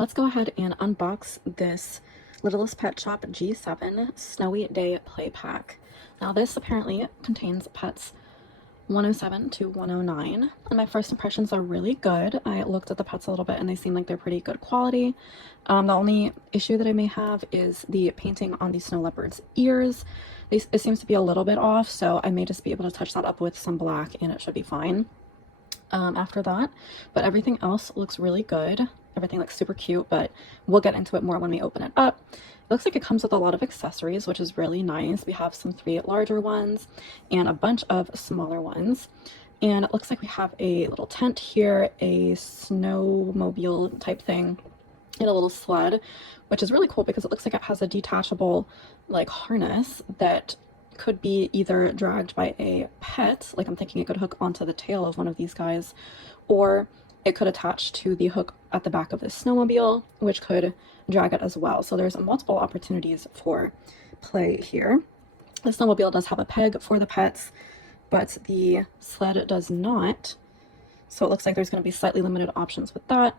let's go ahead and unbox this Littlest Pet Shop G7 Snowy Day Play Pack. Now this apparently contains pets 107 to 109, and my first impressions are really good. I looked at the pets a little bit and they seem like they're pretty good quality. The only issue that I may have is the painting on the snow leopard's ears. It seems to be a little bit off, so I may just be able to touch that up with some black and it should be fine after that. But everything else looks really good. Everything looks super cute, but we'll get into it more when we open it up. It looks like it comes with a lot of accessories, which is really nice. We have some 3 larger ones and a bunch of smaller ones. And it looks like we have a little tent here, a snowmobile type thing, and a little sled, which is really cool because it looks like it has a detachable like harness that could be either dragged by a pet, like I'm thinking it could hook onto the tail of one of these guys, or it could attach to the hook at the back of this snowmobile, which could drag it as well. So there's multiple opportunities for play here. The snowmobile does have a peg for the pets, but the sled does not. So it looks like there's going to be slightly limited options with that.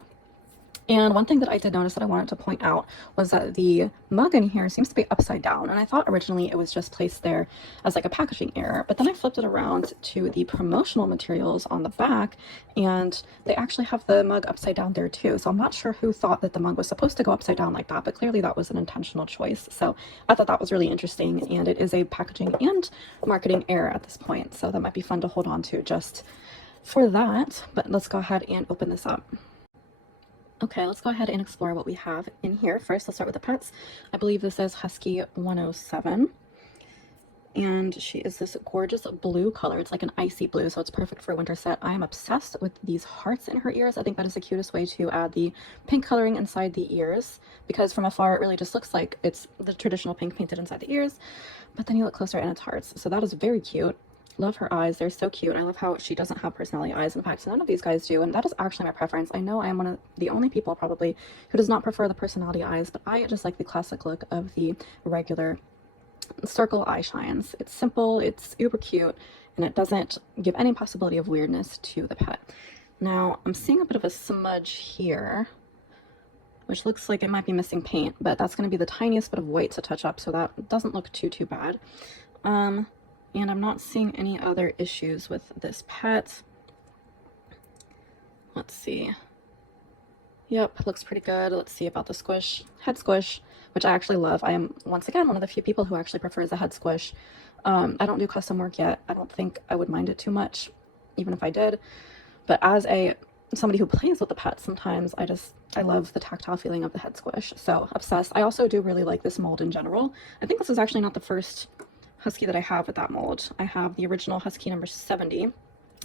And one thing that I did notice that I wanted to point out was that the mug in here seems to be upside down. And I thought originally it was just placed there as like a packaging error. But then I flipped it around to the promotional materials on the back, and they actually have the mug upside down there too. So I'm not sure who thought that the mug was supposed to go upside down like that, but clearly that was an intentional choice. So I thought that was really interesting, and it is a packaging and marketing error at this point. So that might be fun to hold on to just for that. But let's go ahead and open this up. Okay, let's go ahead and explore what we have in here. First, let's start with the pets. I believe this is Husky 107. And she is this gorgeous blue color. It's like an icy blue, so it's perfect for a winter set. I am obsessed with these hearts in her ears. I think that is the cutest way to add the pink coloring inside the ears, because from afar it really just looks like it's the traditional pink painted inside the ears, but then you look closer and it's hearts. So that is very cute. Love her eyes. They're so cute. I love how she doesn't have personality eyes. In fact, none of these guys do, and that is actually my preference. I know I am one of the only people probably who does not prefer the personality eyes, but I just like the classic look of the regular circle eye shines. It's simple, it's uber cute, and it doesn't give any possibility of weirdness to the pet. Now, I'm seeing a bit of a smudge here, which looks like it might be missing paint, but that's going to be the tiniest bit of white to touch up, so that doesn't look too bad. And I'm not seeing any other issues with this pet. Let's see. Yep, looks pretty good. Let's see about the squish. Head squish, which I actually love. I am, once again, one of the few people who actually prefers the head squish. I don't do custom work yet. I don't think I would mind it too much, even if I did. But as somebody who plays with the pets, sometimes I love the tactile feeling of the head squish. So obsessed. I also do really like this mold in general. I think this is actually not the first Husky that I have with that mold. I have the original Husky number 70.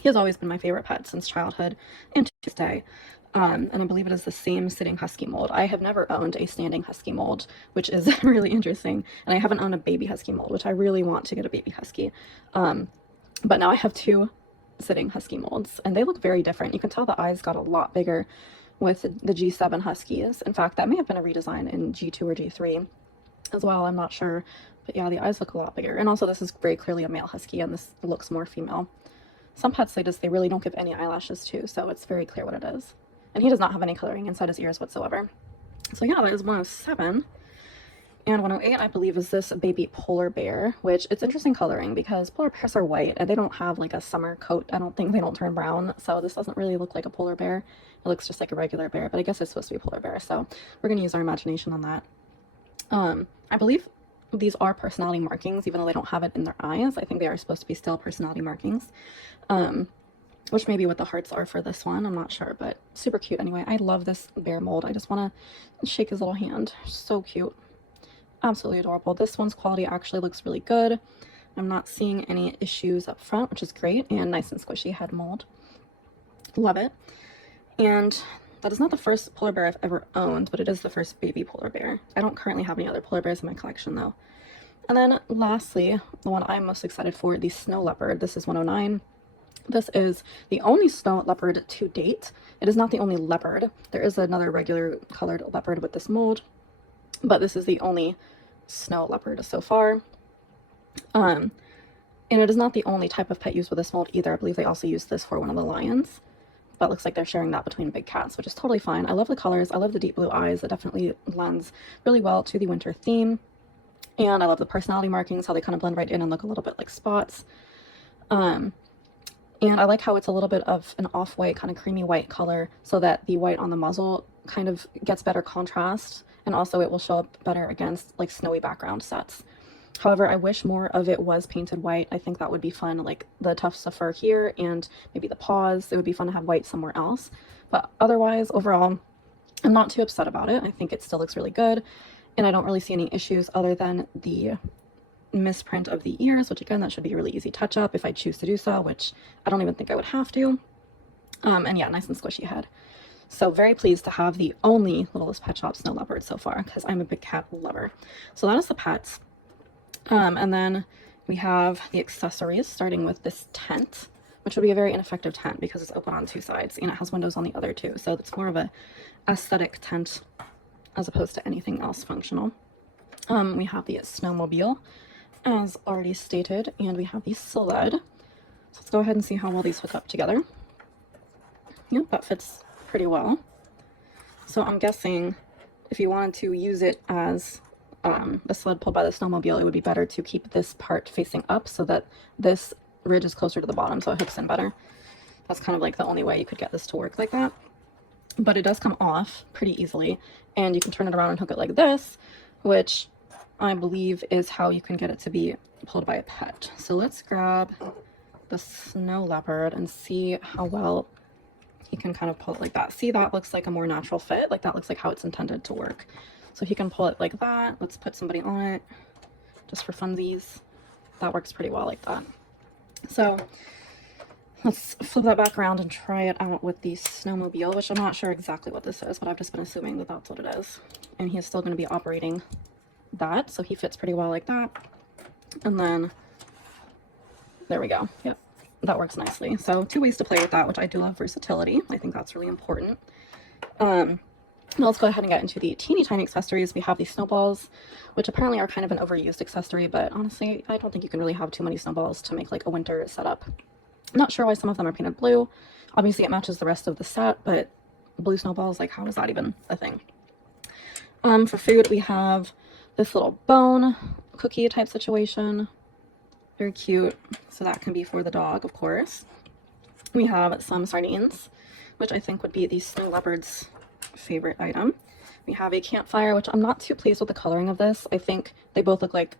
He has always been my favorite pet since childhood and to this day. And I believe it is the same sitting Husky mold. I have never owned a standing Husky mold, which is really interesting. And I haven't owned a baby Husky mold, which I really want to get a baby Husky. But now I have 2 sitting Husky molds, and they look very different. You can tell the eyes got a lot bigger with the G7 Huskies. In fact, that may have been a redesign in G2 or G3 as well. I'm not sure. But yeah, the eyes look a lot bigger. And also this is very clearly a male Husky, and this looks more female. Some pets, they really don't give any eyelashes too, so it's very clear what it is. And he does not have any coloring inside his ears whatsoever. So yeah, there's 107. And 108, I believe, is this baby polar bear, which it's interesting coloring because polar bears are white and they don't have like a summer coat. I don't think they don't turn brown. So this doesn't really look like a polar bear. It looks just like a regular bear, but I guess it's supposed to be a polar bear. So we're going to use our imagination on that. I believe these are personality markings, even though they don't have it in their eyes. I think they are supposed to be still personality markings, which maybe what the hearts are for this one. I'm not sure, but super cute anyway. I love this bear mold. I just want to shake his little hand. So cute. Absolutely adorable. This one's quality actually looks really good. I'm not seeing any issues up front, which is great, and nice and squishy head mold. Love it. And that is not the first polar bear I've ever owned, but it is the first baby polar bear. I don't currently have any other polar bears in my collection though. And then lastly, the one I'm most excited for, the snow leopard. This is 109. This is the only snow leopard to date. It is not the only leopard. There is another regular colored leopard with this mold, but this is the only snow leopard so far. And it is not the only type of pet used with this mold either. I believe they also use this for one of the lions. but it looks like they're sharing that between big cats, which is totally fine. I love the colors. I love the deep blue eyes. It definitely blends really well to the winter theme. And I love the personality markings, how they kind of blend right in and look a little bit like spots. And I like how it's a little bit of an off-white, kind of creamy white color, so that the white on the muzzle kind of gets better contrast, and also it will show up better against like snowy background sets. However, I wish more of it was painted white. I think that would be fun, like the tufts of fur here and maybe the paws. It would be fun to have white somewhere else. But otherwise, overall, I'm not too upset about it. I think it still looks really good, and I don't really see any issues other than the misprint of the ears, which again, that should be a really easy touch up if I choose to do so, which I don't even think I would have to. And yeah, nice and squishy head. So very pleased to have the only Littlest Pet Shop snow leopard so far, because I'm a big cat lover. So that is the pets. And then we have the accessories, starting with this tent, which would be a very ineffective tent because it's open on two sides and it has windows on the other two. So it's more of a aesthetic tent as opposed to anything else functional. We have the snowmobile, as already stated, and we have the sled. So let's go ahead and see how well these hook up together. Yep, that fits pretty well. So I'm guessing if you wanted to use it as the sled pulled by the snowmobile, it would be better to keep this part facing up so that this ridge is closer to the bottom, so it hooks in better. That's kind of like the only way you could get this to work like that. But it does come off pretty easily, and you can turn it around and hook it like this, which I believe is how you can get it to be pulled by a pet. So let's grab the snow leopard and see how well he can kind of pull it like that. See, that looks like a more natural fit. Like that looks like how it's intended to work. So he can pull it like that. Let's put somebody on it just for funsies. That works pretty well like that. So let's flip that back around and try it out with the snowmobile, which I'm not sure exactly what this is, but I've just been assuming that that's what it is. And he's still going to be operating that, so he fits pretty well like that. And then there we go. Yep, that works nicely. So 2 ways to play with that, which I do love versatility. I think that's really important. Now let's go ahead and get into the teeny tiny accessories. We have these snowballs, which apparently are kind of an overused accessory, but honestly, I don't think you can really have too many snowballs to make like a winter setup. I'm not sure why some of them are painted blue. Obviously it matches the rest of the set, but blue snowballs, like how is that even a thing? For food, we have this little bone cookie type situation. Very cute. So that can be for the dog, of course. We have some sardines, which I think would be the snow leopard's favorite item. We have a campfire, which I'm not too pleased with the coloring of this. I think they both look like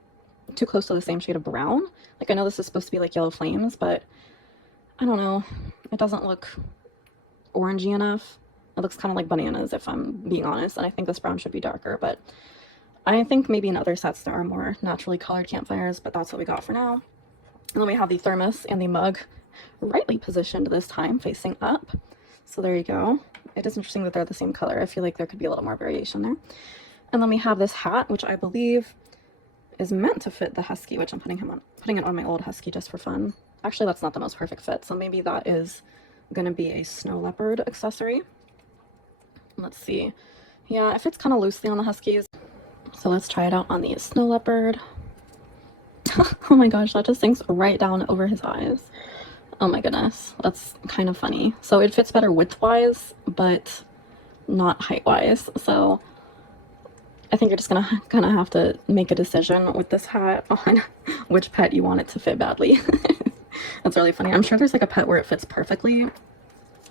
too close to the same shade of brown. Like I know this is supposed to be like yellow flames, but I don't know. It doesn't look orangey enough. It looks kind of like bananas, if I'm being honest, and I think this brown should be darker, but I think maybe in other sets there are more naturally colored campfires, but that's what we got for now. And then we have the thermos and the mug rightly positioned this time, facing up. So there you go. It is interesting that they're the same color. I feel like there could be a little more variation there. And then we have this hat, which I believe is meant to fit the husky, which I'm putting it on my old husky just for fun. Actually, that's not the most perfect fit, so maybe that is gonna be a snow leopard accessory. Let's see. Yeah, it fits kind of loosely on the huskies. So let's try it out on the snow leopard. Oh my gosh, that just sinks right down over his eyes. Oh my goodness, that's kind of funny. So it fits better width-wise, but not height-wise. So I think you're just gonna kind of have to make a decision with this hat on which pet you want it to fit badly. That's really funny. I'm sure there's like a pet where it fits perfectly.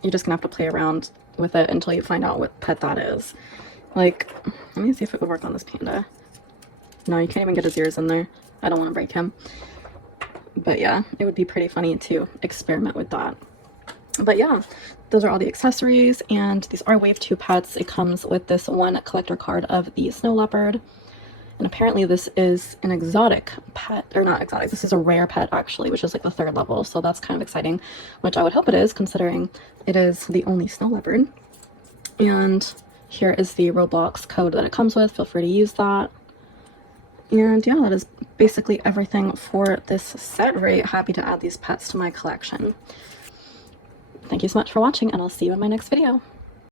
You're just gonna have to play around with it until you find out what pet that is. Like, let me see if it would work on this panda. No, you can't even get his ears in there. I don't want to break him. But yeah, it would be pretty funny to experiment with that. But yeah, those are all the accessories, and these are Wave 2 pets. It comes with this one collector card of the snow leopard. And apparently this is an exotic pet, or not exotic, this is a rare pet actually, which is like the 3rd level. So that's kind of exciting, which I would hope it is, considering it is the only snow leopard. And here is the Roblox code that it comes with. Feel free to use that. And yeah, that is basically everything for this set. Very happy to add these pets to my collection. Thank you so much for watching, and I'll see you in my next video.